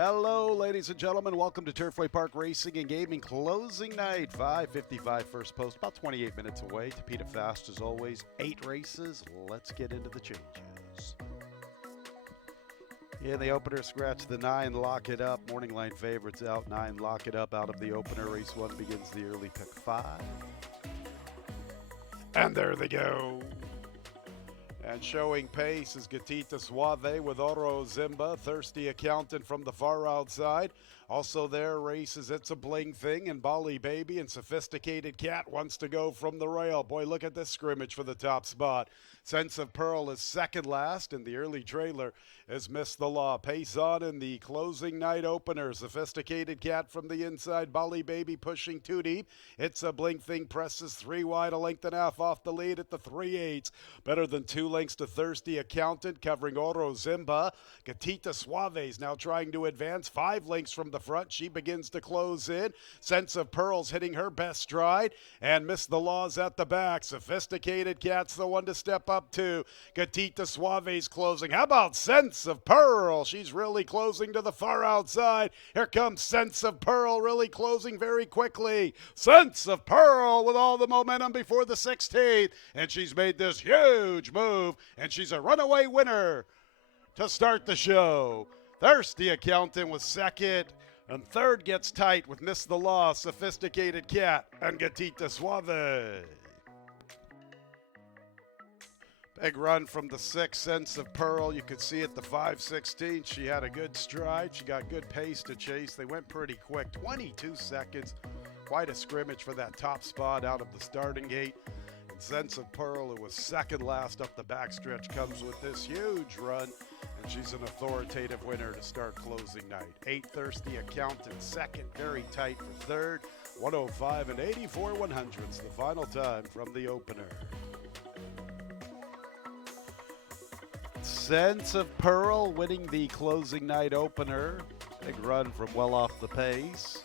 Hello, ladies and gentlemen. Welcome to Turfway Park Racing and Gaming closing night. 5:55 first post, about 28 minutes away. To Peter Fast as always. 8 races. Let's get into the changes. In the opener, scratch the 9, lock it up. Morning line favorites out. 9, lock it up out of the opener. Race 1 begins the early pick 5. And there they go. And showing pace is Gatita Suave with Oro Zimba, Thirsty Accountant from the far outside. Also there races It's a Bling Thing and Bali Baby, and Sophisticated Cat wants to go from the rail. Boy, look at this scrimmage for the top spot. Sense of Pearl is second last, and the early trailer has Missed the Law. Pace on in the closing night opener. Sophisticated Cat from the inside, Bali Baby pushing 2 deep. It's a Bling Thing presses 3 wide, a length and a half off the lead at the 3/8. Better than 2 lengths to Thirsty Accountant, covering Oro Zimba. Gatita Suave's now trying to advance 5 lengths from the front. She begins to close in. Sense of Pearl's hitting her best stride, and Missed the Law's at the back. Sophisticated Cat's the one to step up to. Gatita Suave's closing. How about Sense of Pearl? She's really closing to the far outside. Here comes Sense of Pearl, really closing very quickly. Sense of Pearl with all the momentum before the 16th, and she's made this huge move, and she's a runaway winner to start the show. Thirsty Accountant was second, and third gets tight with Miss the Law, Sophisticated Cat, and Gatita Suave. Big run from the 6, Sense of Pearl. You could see at the 5:16 she had a good stride. She got good pace to chase. They went pretty quick, 22 seconds. Quite a scrimmage for that top spot out of the starting gate. And Sense of Pearl, who was second last up the backstretch, comes with this huge run, and she's an authoritative winner to start closing night. 8, Thirsty Accountant second, very tight for third. 105 and 84 100ths, the final time from the opener. Sense of Pearl winning the closing night opener. Big run from well off the pace.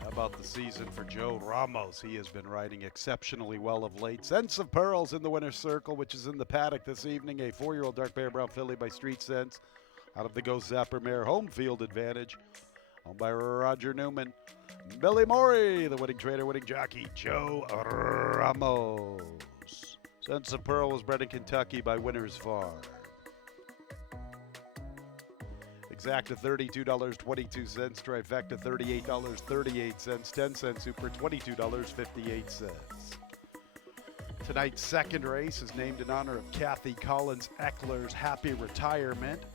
How about the season for Joe Ramos? He has been riding exceptionally well of late. Sense of Pearl's in the winner's circle, which is in the paddock this evening. A 4-year-old dark bear brown filly by Street Sense. Out of the Ghost Zapper mare, home field advantage. Owned by Roger Newman. Billy Morey, the winning trainer, winning jockey, Joe Ramos. Sense of Pearl was bred in Kentucky by Winners Farm. Exacta $32.22, trifecta $38.38, 10 cent super $22.58. Tonight's second race is named in honor of Kathy Collins Eckler's happy retirement.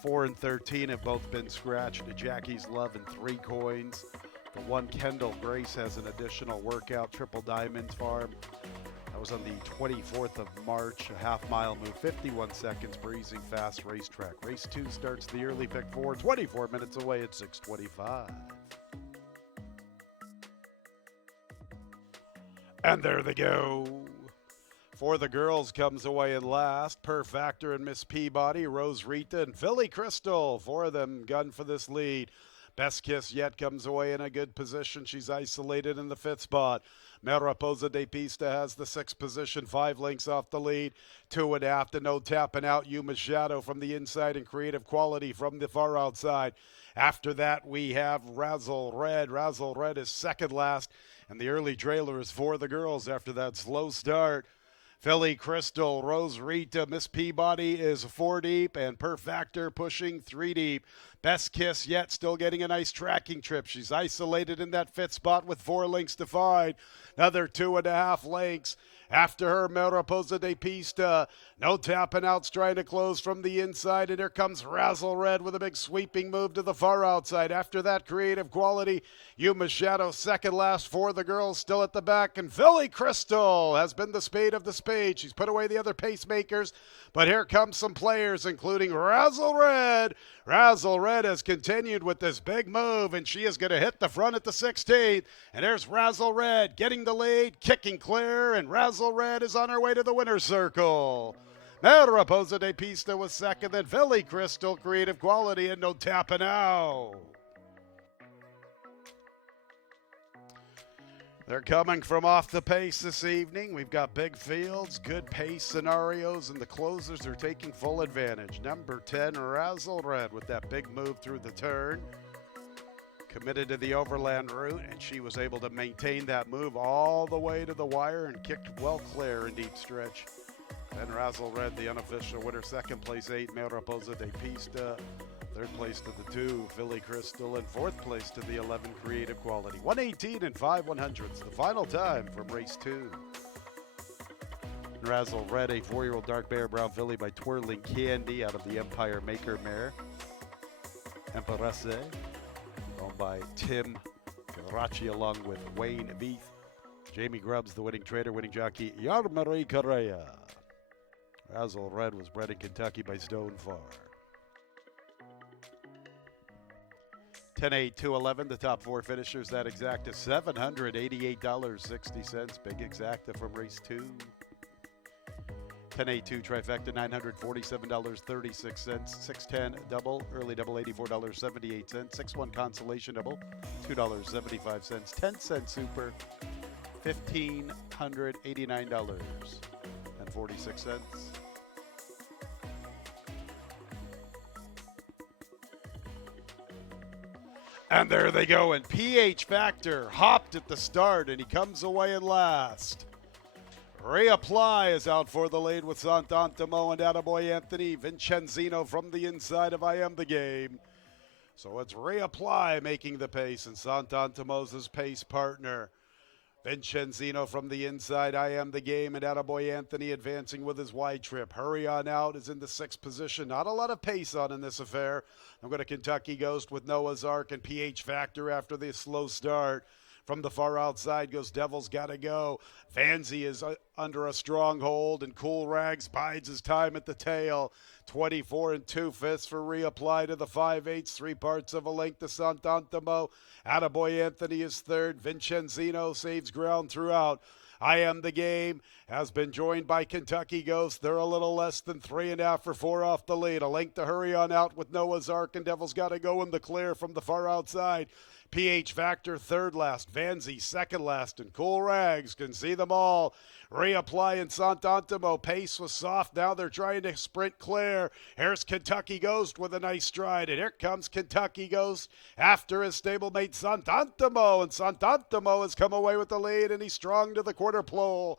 4 and 13 have both been scratched. Jackie's Love and 3 coins. The one Kendall Grace has an additional workout, Triple Diamonds Farm. That was on the 24th of March, a half-mile move, 51 seconds, breezing fast racetrack. Race 2 starts the early pick 4, 24 minutes away at 6:25. And there they go. For the girls comes away in last. Per Factor and Miss Peabody, Rose Rita and Philly Crystal. 4 of them gun for this lead. Best Kiss Yet comes away in a good position. She's isolated in the 5th spot. Mariposa de Pista has the 6th position, 5 lengths off the lead. 2.5 to No Tapping Out. Yuma Shadow from the inside and Creative Quality from the far outside. After that, we have Razzle Red. Razzle Red is second last, and the early trailer is for the girls after that slow start. Philly Crystal, Rose Rita, Miss Peabody is 4 deep, and Per Factor pushing 3 deep. Best Kiss Yet still getting a nice tracking trip. She's isolated in that 5th spot with 4 lengths to find. Another 2.5 lengths. After her, Mariposa de Pista. No Tapping Out's trying to close from the inside, and here comes Razzle Red with a big sweeping move to the far outside. After that, Creative Quality. Yuma Shadow second last for the girls, still at the back, and Philly Crystal has been the spade of the spade. She's put away the other pacemakers, but here comes some players, including Razzle Red. Razzle Red has continued with this big move, and she is going to hit the front at the 16th. And there's Razzle Red getting the lead, kicking clear, and Razzle Red is on her way to the winner's circle. Mariposa de Pista was second, then Philly Crystal, Creative Quality, and No Tapping Out. They're coming from off the pace this evening. We've got big fields, good pace scenarios, and the closers are taking full advantage. Number 10, Razzle Red, with that big move through the turn. Committed to the overland route, and she was able to maintain that move all the way to the wire and kicked well clear in deep stretch. Then Razzle Red, the unofficial winner. Second place, 8, Mariposa de Pista. Third place to the 2, Philly Crystal. And fourth place to the 11, Creative Quality. 118 and 5/100ths, the final time from race 2. Razzle Red, a 4-year-old dark bear brown filly by Twirling Candy out of the Empire Maker mare. Empresse, owned by Tim Garachi along with Wayne Beath. Jamie Grubbs, the winning trader, winning jockey, Yarmari Correa. Razzle Red was bred in Kentucky by Stone Farm. 10-8-2-11, the top 4 finishers. That exacta $788.60. Big exacta from race 2. 10-8-2 trifecta, $947.36. 610 double, early double, $84.78. 6-1 consolation double, $2.75. 10-cent super, $1,589.46. And there they go, and PH Factor hopped at the start, and he comes away in last. Reapply is out for the lead with Sant'Antimo and Attaboy Anthony. Vincenzino from the inside of I Am the Game. So it's Reapply making the pace, and Sant'Antimo's his pace partner. Vincenzino from the inside, I Am the Game, and Attaboy Anthony advancing with his wide trip. Hurry On Out is in the 6th position. Not a lot of pace on in this affair. I'm going to Kentucky Ghost with Noah's Ark and PH Factor after the slow start. From the far outside goes Devil's Gotta Go. Vanzi is under a strong hold, and Cool Rags bides his time at the tail. 24 2/5 for Reapply to the 5/8, 3 parts of a length to Sant'Antimo. Attaboy Anthony is third. Vincenzino saves ground throughout. I Am the Game has been joined by Kentucky Ghost. They're a little less than 3.5 or 4 off the lead. A length to Hurry On Out with Noah's Ark and Devil's Gotta Go in the clear from the far outside. PH Factor third last, Vanzi second last, and Cool Rags can see them all. Reapply and Sant'Antimo. Pace was soft. Now they're trying to sprint clear. Here's Kentucky Ghost with a nice stride, and here comes Kentucky Ghost after his stablemate Sant'Antimo, and Sant'Antimo has come away with the lead, and he's strong to the quarter pole.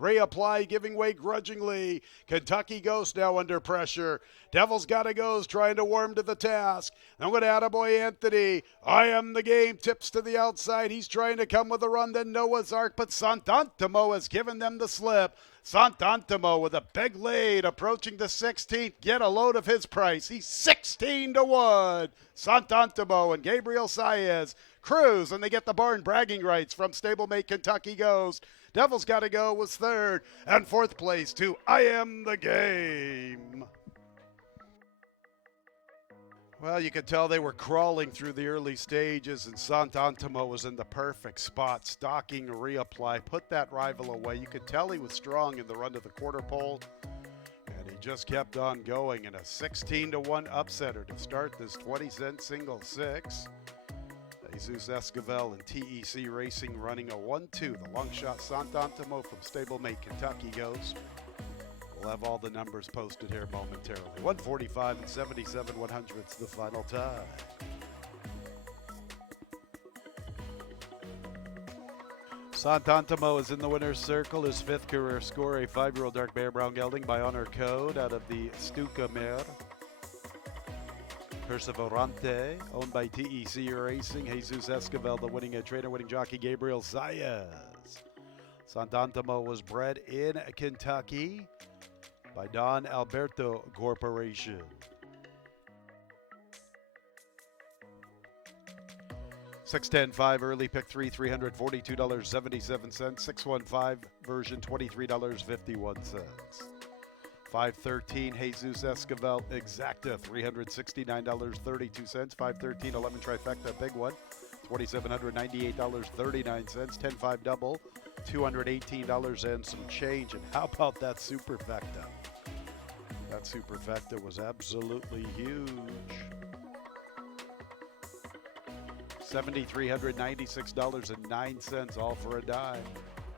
Reapply giving way grudgingly. Kentucky Ghost now under pressure. Devil's Gotta Go's trying to warm to the task. I'm going to Attaboy Anthony. I Am the Game tips to the outside. He's trying to come with a run. Then Noah's Ark, but Sant'Antimo has given them the slip. Sant'Antimo with a big lead approaching the 16th. Get a load of his price. He's 16-1. Sant'Antimo and Gabriel Saez cruise, and they get the barn bragging rights from stablemate Kentucky Ghost. Devil's Gotta Go was third, and fourth place to I Am the Game. Well, you could tell they were crawling through the early stages, and Sant'Antimo was in the perfect spot, stalking Reapply, put that rival away. You could tell he was strong in the run to the quarter pole, and he just kept on going in a 16-1 upsetter to start this 20-cent single 6. Jesus Esquivel and TEC Racing running a 1-2. The long shot Sant'Antimo from stablemate Kentucky Ghost. We'll have all the numbers posted here momentarily. 145 and 77/100ths, the final time. Sant'Antimo is in the winner's circle. His 5th career score, a 5-year-old dark bear brown gelding by Honor Code out of the Stuka mare. Perseverante, owned by TEC Racing. Jesus Esquivel, the winning trainer, winning jockey Gabriel Saez. Sant'Antimo was bred in Kentucky by Don Alberto Corporation. $6.10.5 early pick 3, $342.77. 615 version, $23.51. 513 Jesus Esquivel exacta, $369.32. 513 11 trifecta, big one, $2,798.39. 10.5 double, $218 and some change. And how about that superfecta? That superfecta was absolutely huge. $7,396.09, all for a dime.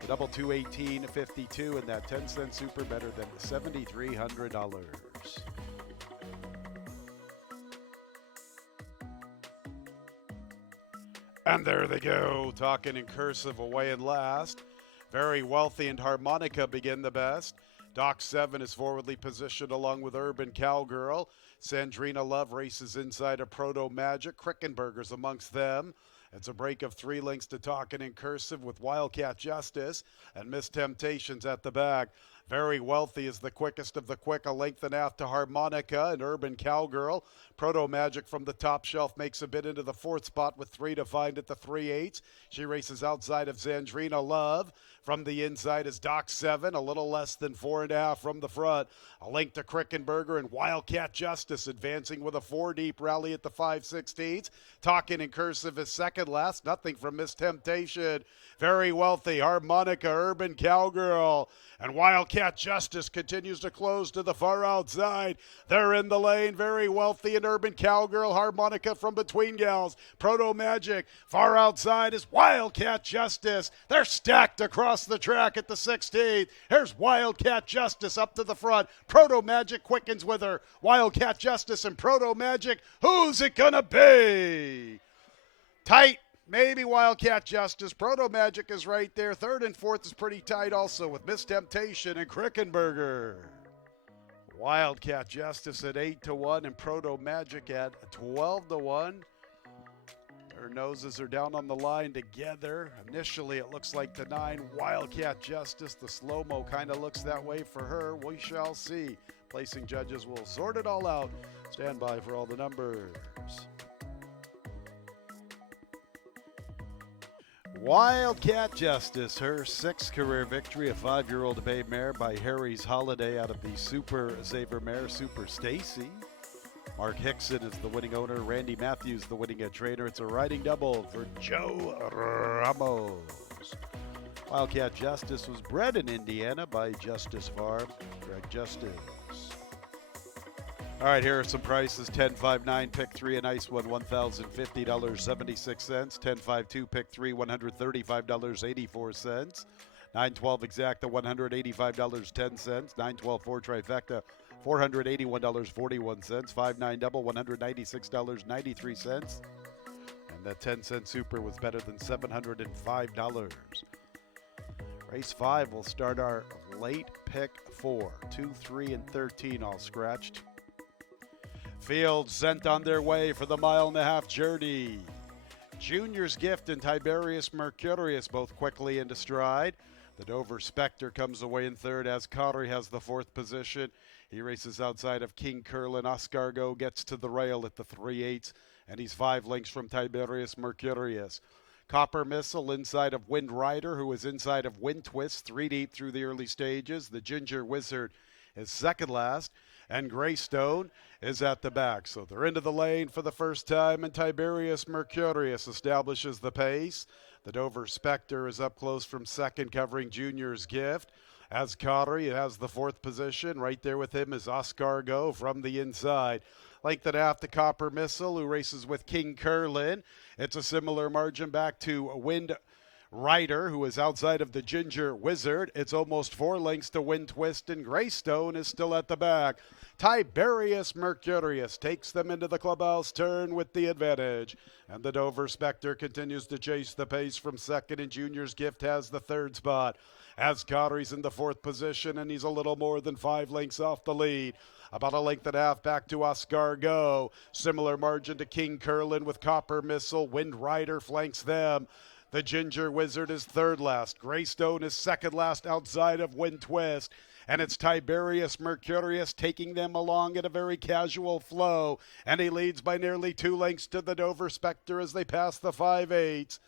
The double 218.52 and that 10-cent super better than $7,300. And there they go, talking in cursive away and last. Very Wealthy and Harmonica begin the best. Doc 7 is forwardly positioned along with Urban Cowgirl. Sandrina Love races inside of Proto Magic. Krickenberger's amongst them. It's a break of 3 lengths to Talkin' in Cursive with Wildcat Justice and Miss Temptations at the back. Very Wealthy is the quickest of the quick, a length and a half to Harmonica and Urban Cowgirl. Proto Magic from the top shelf makes a bit into the 4th spot with 3 to find at the 3/8. She races outside of Sandrina Love. From the inside is Doc 7, a little less than 4.5 from the front. A length to Krickenberger and Wildcat Justice advancing with a 4-deep rally at the 5/16. Talkin' in Cursive is second last. Nothing from Miss Temptation. Very Wealthy, Harmonica, Urban Cowgirl, and Wildcat Justice continues to close to the far outside. They're in the lane. Very Wealthy and Urban Cowgirl, Harmonica from between gals. Proto Magic, far outside is Wildcat Justice. They're stacked across the track at the 16th. Here's Wildcat Justice up to the front. Proto Magic quickens with her. Wildcat Justice and Proto Magic. Who's it gonna be? Tight. Maybe Wildcat Justice. Proto Magic is right there. 3rd and 4th is pretty tight also with Miss Temptation and Krickenberger. Wildcat Justice at 8-1 and Proto Magic at 12-1. Their noses are down on the line together. Initially, it looks like the 9 Wildcat Justice. The slow-mo kind of looks that way for her. We shall see. Placing judges will sort it all out. Stand by for all the numbers. Wildcat Justice, her 6th career victory, a 5-year-old bay mare by Harry's Holiday out of the Super Zaver mare, Super Stacy. Mark Hickson is the winning owner. Randy Matthews, the winning trainer. It's a riding double for Joe Ramos. Wildcat Justice was bred in Indiana by Justice Farm, Greg Justice. All right, here are some prices. 10-5-9, pick 3, a nice one, $1,050.76. 10-5-2, pick 3, $135.84. 9-12 exacta, $185.10. 9-12-4 trifecta, $481.41. 5-9 double, $196.93. And that 10-cent super was better than $705. Race 5 will start our late pick 4. 2, 3, and 13 all scratched. Fields sent on their way for the 1.5-mile journey. Junior's Gift and Tiberius Mercurius both quickly into stride. The Dover Spectre comes away in 3rd as Cottery has the 4th position. He races outside of King Curlin. Oscargo gets to the rail at the 3/8, and he's 5 lengths from Tiberius Mercurius. Copper Missile inside of Wind Rider, who is inside of Wind Twist, 3 deep through the early stages. The Ginger Wizard is second last, and Greystone is at the back. So they're into the lane for the first time, and Tiberius Mercurius establishes the pace. The Dover Spectre is up close from second, covering Junior's Gift. As Cottery has the 4th position. Right there with him is Oscargo from the inside. Length and a half to Copper Missile, who races with King Curlin. It's a similar margin back to Wind Rider, who is outside of the Ginger Wizard. It's almost 4 lengths to Wind Twist, and Greystone is still at the back. Tiberius Mercurius takes them into the clubhouse turn with the advantage. And the Dover Spectre continues to chase the pace from second, and Junior's Gift has the 3rd spot. As Cottery's in the 4th position, and he's a little more than 5 lengths off the lead. About a length and a half back to Oscargo. Similar margin to King Curlin with Copper Missile. Wind Rider flanks them. The Ginger Wizard is 3rd last. Greystone is 2nd last outside of Wind Twist. And it's Tiberius Mercurius taking them along at a very casual flow. And he leads by nearly 2 lengths to the Dover Spectre as they pass the 5/8.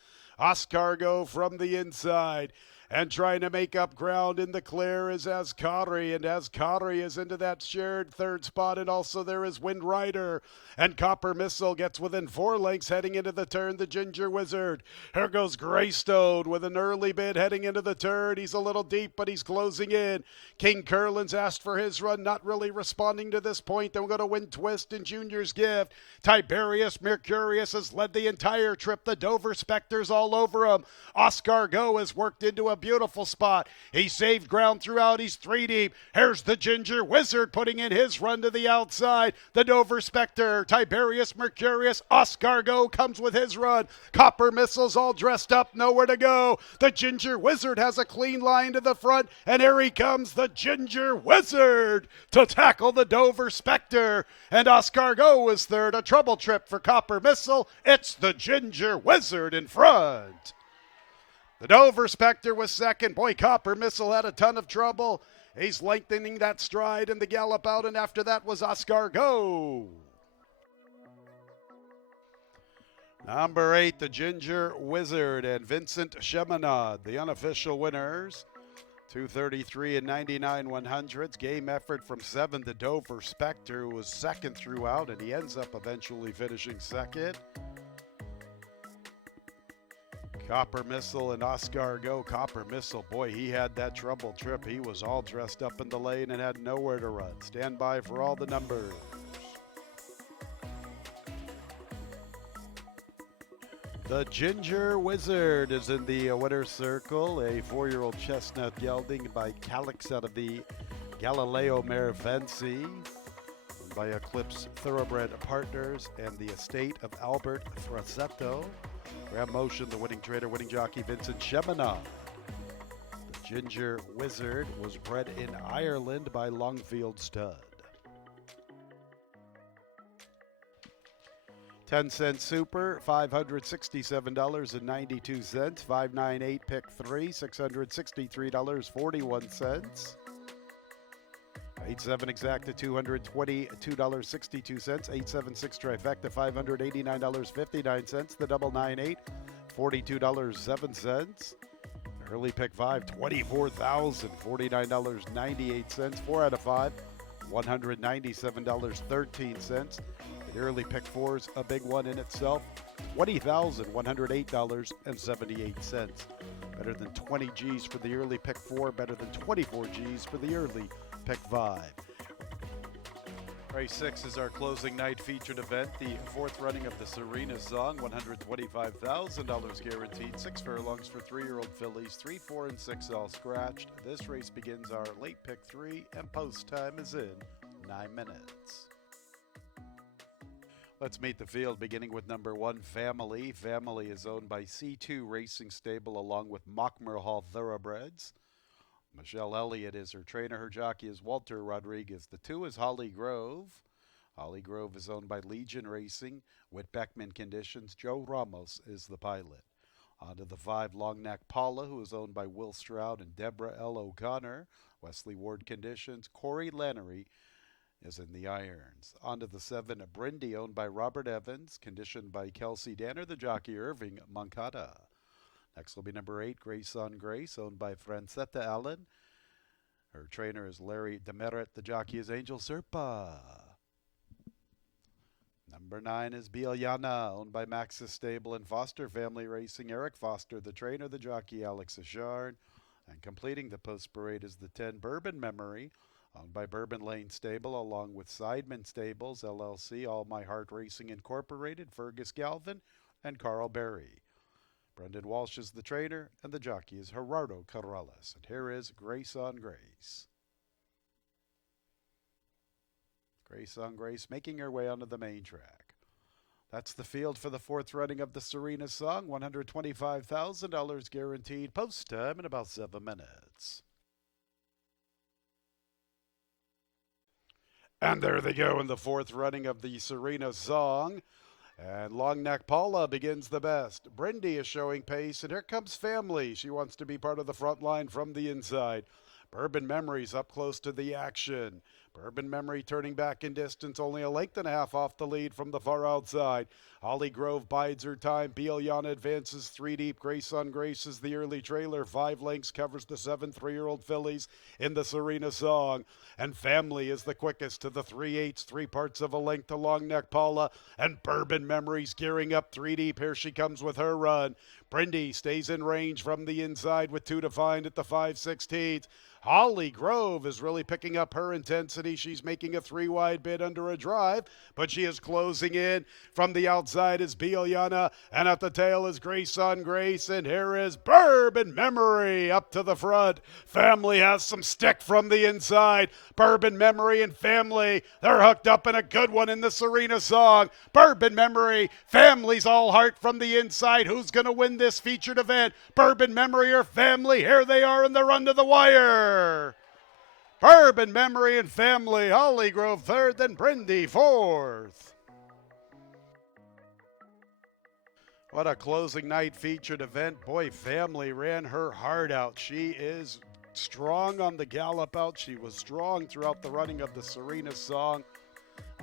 Oscargo from the inside. And trying to make up ground in the clear is Ascari, and Ascari is into that shared third spot, and also there is Wind Rider. And Copper Missile gets within 4 lengths heading into the turn, the Ginger Wizard. Here goes Greystone with an early bid heading into the turn. He's a little deep, but he's closing in. King Curlin's asked for his run, not really responding to this point. Then we're going to win Twist and Junior's Gift. Tiberius Mercurius has led the entire trip. The Dover Spectre's all over him. Oscar Go has worked into a beautiful spot. He saved ground throughout. He's 3 deep. Here's the Ginger Wizard putting in his run to the outside. The Dover Spectre, Tiberius Mercurius, Oscar Go comes with his run. Copper Missile's all dressed up, nowhere to go. The Ginger Wizard has a clean line to the front, and here he comes, the Ginger Wizard, to tackle the Dover Spectre. And Oscar Go is third, a trouble trip for Copper Missile. It's the Ginger Wizard in front. The Dover Spectre was second. Boy, Copper Missile had a ton of trouble. He's lengthening that stride in the gallop out, and after that was Oscar Go. Number 8, the Ginger Wizard and Vincent Cheminade, the unofficial winners. 233 and 99 100s. Game effort from 7. The Dover Spectre, who was second throughout, and he ends up eventually finishing second. Copper Missile and Oscar Go. Copper Missile, boy, he had that trouble trip. He was all dressed up in the lane and had nowhere to run. Stand by for all the numbers. The Ginger Wizard is in the winner's circle. A 4-year-old chestnut gelding by Calix out of the Galileo mare Venci, by Eclipse Thoroughbred Partners and the estate of Albert Frasetto. Graham Motion, the winning trader, winning jockey Vincent Cheminade. The Ginger Wizard was bred in Ireland by Longfield Stud. 10-cent super, $567.92. 598 pick 3, $663.41. 8-7 exacta, $222.62. 8-7-6 trifecta, $589.59. The double 9-8, $42.07. Early pick 5, $24,049.98. 4 out of 5, $197.13. The early pick 4's a big one in itself, $20,108.78. Better than 20 G's for the early pick 4, better than 24 G's for the early pick 5. Race 6 is our closing night featured event, the 4th running of the Serena Song, $125,000 guaranteed, 6 furlongs for 3-year-old fillies, 3, 4, and 6 all scratched. This race begins our late pick 3, and post time is in 9 minutes. Let's meet the field, beginning with number 1, Family. Family is owned by C2 Racing Stable along with Mockmer Hall Thoroughbreds. Michelle Elliott is her trainer. Her jockey is Walter Rodriguez. The 2 is Holly Grove. Holly Grove is owned by Legion Racing with Beckman Conditions. Joe Ramos is the pilot. On to the 5, Long Neck Paula, who is owned by Will Stroud and Deborah L. O'Connor. Wesley Ward Conditions. Corey Lannery is in the irons. On to the 7, Brindy, owned by Robert Evans, conditioned by Kelsey Danner, the jockey Irving Moncada. Next will be number 8, Grace on Grace, owned by Francetta Allen. Her trainer is Larry Demeret, the jockey is Angel Serpa. Number 9 is Bielyana, owned by Maxis Stable and Foster Family Racing. Eric Foster, the trainer, the jockey Alex Ashard. And completing the post parade is the 10, Bourbon Memory, owned by Bourbon Lane Stable, along with Sideman Stables, LLC, All My Heart Racing Incorporated, Fergus Galvin, and Carl Berry. Brendan Walsh is the trainer, and the jockey is Gerardo Corrales. And here is Grace on Grace. Grace on Grace making her way onto the main track. That's the field for the 4th running of the Serena Song, $125,000 guaranteed. Post time in about 7 minutes. And there they go in the 4th running of the Serena Song. And Long Neck Paula begins the best. Brindy is showing pace, and here comes Family. She wants to be part of the front line from the inside. Bourbon Memories up close to the action. Bourbon Memory turning back in distance, only a length and a half off the lead from the far outside. Holly Grove bides her time. Bielyana advances 3 deep. Grace on Grace is the early trailer. 5 lengths covers the 7 3-year-old fillies in the Serena Song. And Family is the quickest to the 3/8, 3 parts of a length to Long Neck Paula. And Bourbon Memory's gearing up 3 deep. Here she comes with her run. Brindy stays in range from the inside with 2 to find at the 5/16. Holly Grove is really picking up her intensity. She's making a 3-wide bid under a drive, but she is closing in. From the outside is Bielyana, and at the tail is Grace on Grace, and here is Bourbon Memory up to the front. Family has some stick from the inside. Bourbon Memory and Family, they're hooked up in a good one in the Serena Song. Bourbon Memory, Family's all heart from the inside. Who's going to win this featured event? Bourbon Memory or Family? Here they are in the run to the wire. Bourbon Memory and Family. Holly Grove third, then Brindy fourth. What a closing night featured event. Boy, Family ran her heart out. She is strong on the gallop out. She was strong throughout the running of the Serena Song.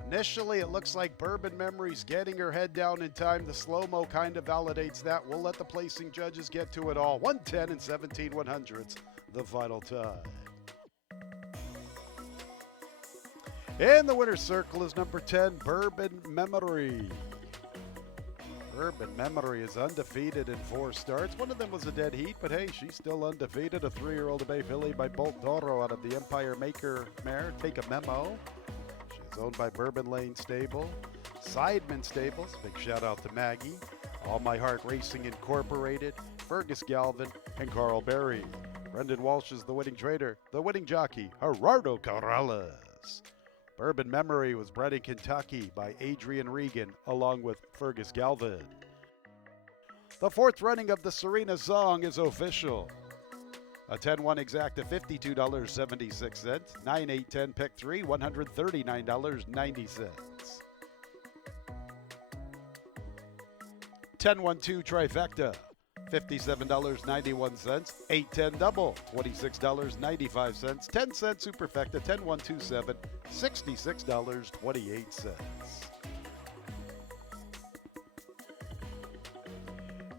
Initially, it looks like Bourbon Memory's getting her head down in time. The slow-mo kind of validates that. We'll let the placing judges get to it all. 1:10 and 17/100ths, the final time. In the winner's circle is number 10, Bourbon Memory. Bourbon Memory is undefeated in 4 starts. One of them was a dead heat, but hey, she's still undefeated. A 3-year-old Bay filly by Bolt Doro out of the Empire Maker mare. Take a memo. She's owned by Bourbon Lane Stable, Sideman Stables. Big shout out to Maggie. All My Heart Racing Incorporated, Fergus Galvin, and Carl Berry. Brendan Walsh is the winning trader. The winning jockey, Gerardo Corrales. Bourbon Memory was bred in Kentucky by Adrian Regan, along with Fergus Galvin. The 4th running of the Serena Song is official. A 10-1 exacta, $52.76. 9-8-10 pick 3, $139.90. 10-1-2 trifecta, $57.91. 8-10 double, $26.95. 10-cent superfecta, 10-1-2-7, $66.28.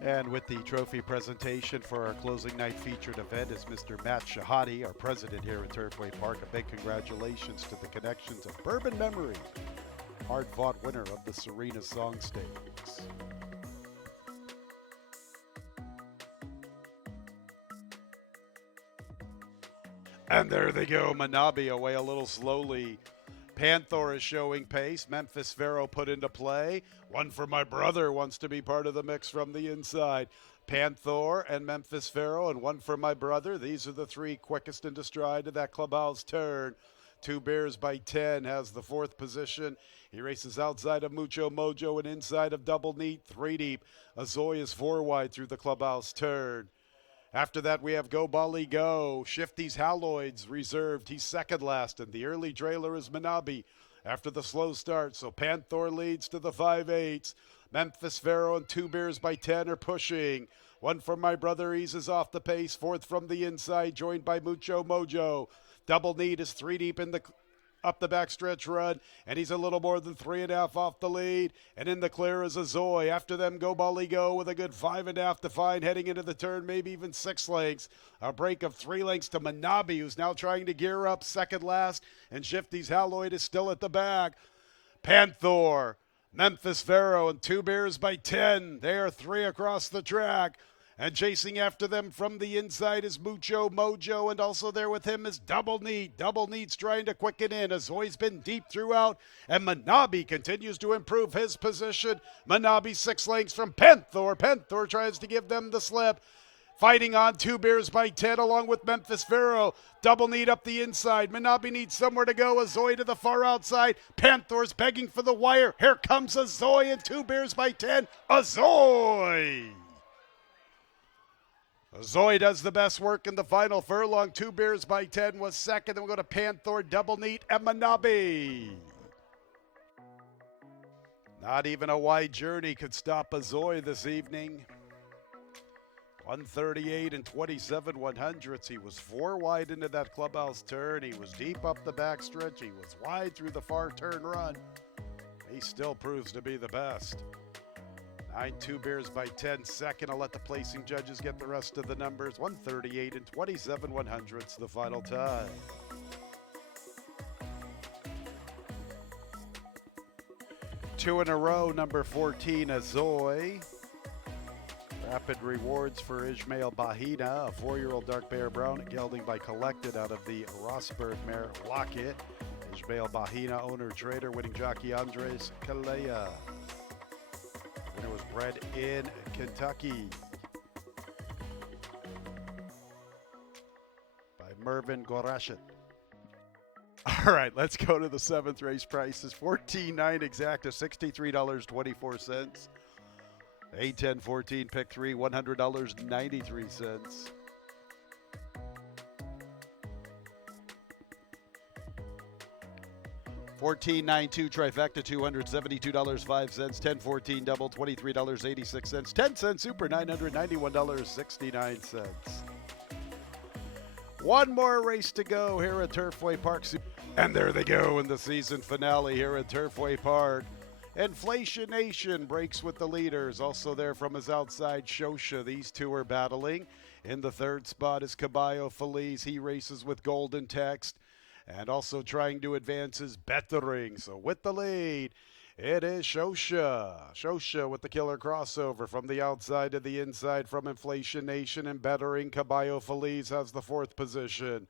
And with the trophy presentation for our closing night featured event is Mr. Matt Shahadi, our president here at Turfway Park. A big congratulations to the connections of Bourbon Memory, hard-fought winner of the Serena Song Stakes. And there they go, Manabi away a little slowly. Panther is showing pace. Memphis Pharaoh put into play. One for my brother wants to be part of the mix from the inside. Panther and Memphis Pharaoh, and one for my brother. These are the 3 quickest into stride to that clubhouse turn. 2 Bears by 10 has the 4th position. He races outside of Mucho Mojo and inside of Double Neat, 3 deep. Azoy is 4 wide through the clubhouse turn. After that, we have Go Bali Go. Shifty's Haloids reserved. He's second last, and the early trailer is Manabi after the slow start. So Panther leads to the 5/8. Memphis Pharaoh and 2 Bears by 10 are pushing. One from my brother eases off the pace. 4th from the inside, joined by Mucho Mojo. Double Need is 3 deep in the up the backstretch run, and he's a little more than 3.5 off the lead. And in the clear is Azoy. After them, Go Bali Go with a good 5.5 to find, heading into the turn, maybe even 6 lengths. A break of 3 lengths to Manabi, who's now trying to gear up second last, and Shifty's Haloid is still at the back. Panther, Memphis Pharaoh, and 2 Bears by 10. They are 3 across the track. And chasing after them from the inside is Mucho Mojo, and also there with him is Double Neat. Double Neat's trying to quicken in. Azoy's been deep throughout, and Manabi continues to improve his position. Manabi 6 lengths from Panther. Panther tries to give them the slip. Fighting on 2 Bears by 10 along with Memphis Pharaoh. Double Neat up the inside. Manabi needs somewhere to go. Azoy to the far outside. Panther's begging for the wire. Here comes Azoy and 2 Bears by 10. Azoy! Azoy does the best work in the final furlong. 2 Bears by 10 was second. Then we'll go to Panther, Double Neat, and Manabi. Not even a wide journey could stop Azoy this evening. 138 and 27/100ths. He was 4 wide into that clubhouse turn. He was deep up the backstretch. He was wide through the far turn run. He still proves to be the best. 9-2 Bears by 10 second. I'll let the placing judges get the rest of the numbers. 138 and 27/100ths, the final time. Two in a row, number 14, Azoy. Rapid rewards for Ismail Bahina, a 4-year-old dark bear brown gelding by Collected out of the Rosberg mare Lockett. Ismail Bahina, owner trader, winning jockey Andres Calleja. Winner was bred in Kentucky by Mervyn Gorashet. All right, let's go to the 7th race prices. 14-9 exacta, $63.24. 8-10-14 pick 3, $100.93. $14.92 trifecta, $272.05. 10-14 double, $23.86. 10-cent super, $991.69. One more race to go here at Turfway Park. And there they go in the season finale here at Turfway Park. Inflation Nation breaks with the leaders. Also there from his outside, Shosha. These two are battling. In the 3rd spot is Caballo Feliz. He races with Golden Text. And also trying to advance is Bettering. So with the lead, it is Shosha. Shosha with the killer crossover from the outside to the inside from Inflation Nation and Bettering. Caballo Feliz has the 4th position.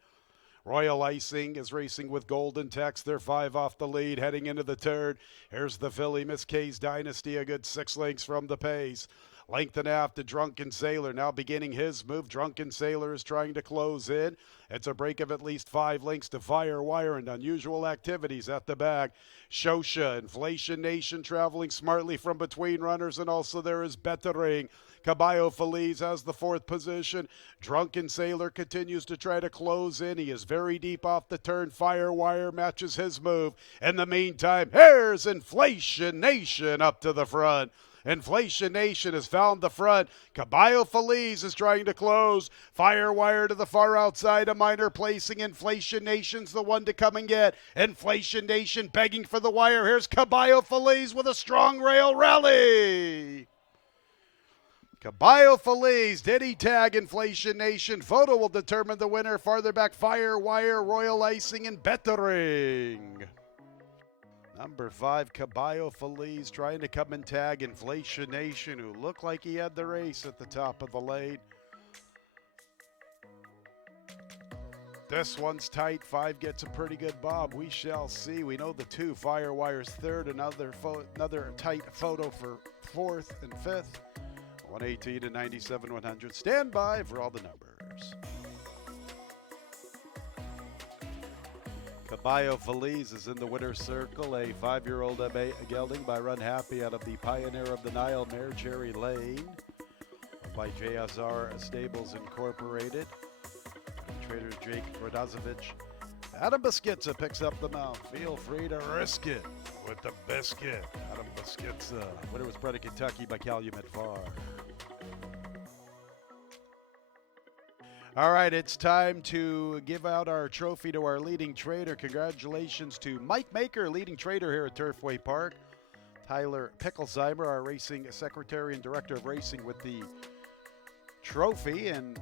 Royal Icing is racing with Golden Text. They're 5 off the lead, heading into the 3rd. Here's the filly, Miss K's Dynasty, a good 6 lengths from the pace. Length and a half to Drunken Sailor, now beginning his move. Drunken Sailor is trying to close in. It's a break of at least 5 lengths to Firewire and Unusual Activities at the back. Shosha, Inflation Nation traveling smartly from between runners, and also there is Bettering. Caballo Feliz has the 4th position. Drunken Sailor continues to try to close in. He is very deep off the turn. Firewire matches his move. In the meantime, here's Inflation Nation up to the front. Inflation Nation has found the front. Caballo Feliz is trying to close. Firewire to the far outside, a minor placing. Inflation Nation's the one to come and get. Inflation Nation begging for the wire. Here's Caballo Feliz with a strong rail rally. Caballo Feliz, did he tag Inflation Nation? Photo will determine the winner. Farther back, Firewire, Royal Icing, and Bettering. Number 5, Caballo Feliz, trying to come and tag Inflation Nation, who looked like he had the race at the top of the lane. This one's tight. 5 gets a pretty good bob. We shall see. We know the 2, Firewire's 3rd. Another tight photo for 4th and 5th. 118 to 97/100. Stand by for all the numbers. Caballo Feliz is in the winner's circle. A 5-year-old gelding by Run Happy out of the Pioneer of the Nile mare, Cherry Lane, by JSR Stables Incorporated. Trader Jake Rodazovic. Adam Beschizza picks up the mount. Feel free to risk it with the biscuit. Adam Beschizza. Winner was bred in Kentucky by Calumet Farm. All right, it's time to give out our trophy to our leading trader. Congratulations to Mike Maker, leading trader here at Turfway Park. Tyler Pickelsheimer, our racing secretary and director of racing, with the trophy. And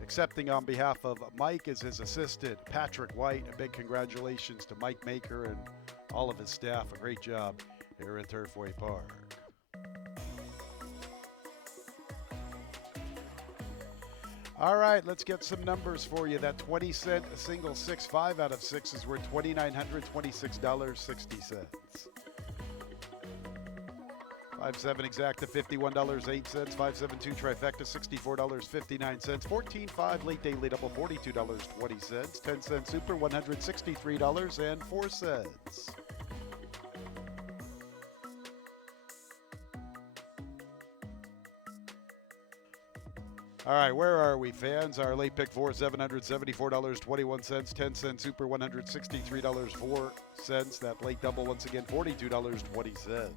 accepting on behalf of Mike is his assistant, Patrick White. A big congratulations to Mike Maker and all of his staff. A great job here at Turfway Park. All right, let's get some numbers for you. That 20-cent single 6-5 out of 6 is worth $2,926.60. 5-7 exacta, $51.08. 5-7-2 trifecta, $64.59. 14-5 late day lead double, $42.20. 10-cent super, $163.04. All right, where are we, fans? Our late pick 4, $774.21. 10-cent super, $163.04. That late double, once again, $42.20.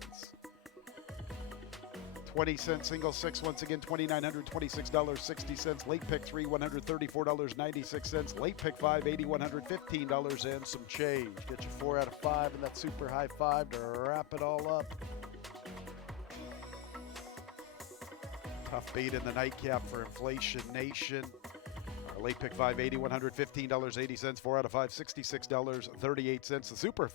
20-cent single six, once again $2,926.60. Late pick 3, $134.96. Late pick 5, $8,115 and some change. Get you 4 out of 5 in that super high 5 to wrap it all up. Tough beat in the nightcap for Inflation Nation. Late pick 5, $8,115.80. 4 out of 5, $66.38. The super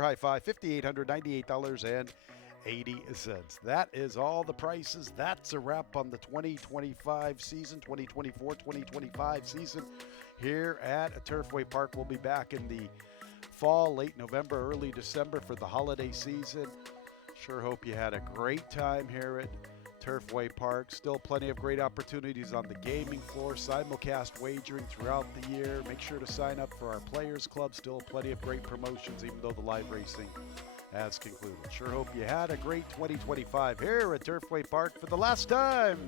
high 5, $5,898.80. That is all the prices. That's a wrap on the 2025 season, 2024-2025 season here at Turfway Park. We'll be back in the fall, late November, early December for the holiday season. Sure hope you had a great time here at Turfway Park. Still plenty of great opportunities on the gaming floor, simulcast wagering throughout the year. Make sure to sign up for our Players Club. Still plenty of great promotions, even though the live racing has concluded. Sure hope you had a great 2025 here at Turfway Park for the last time.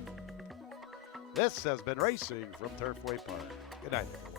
This has been Racing from Turfway Park. Good night, everyone.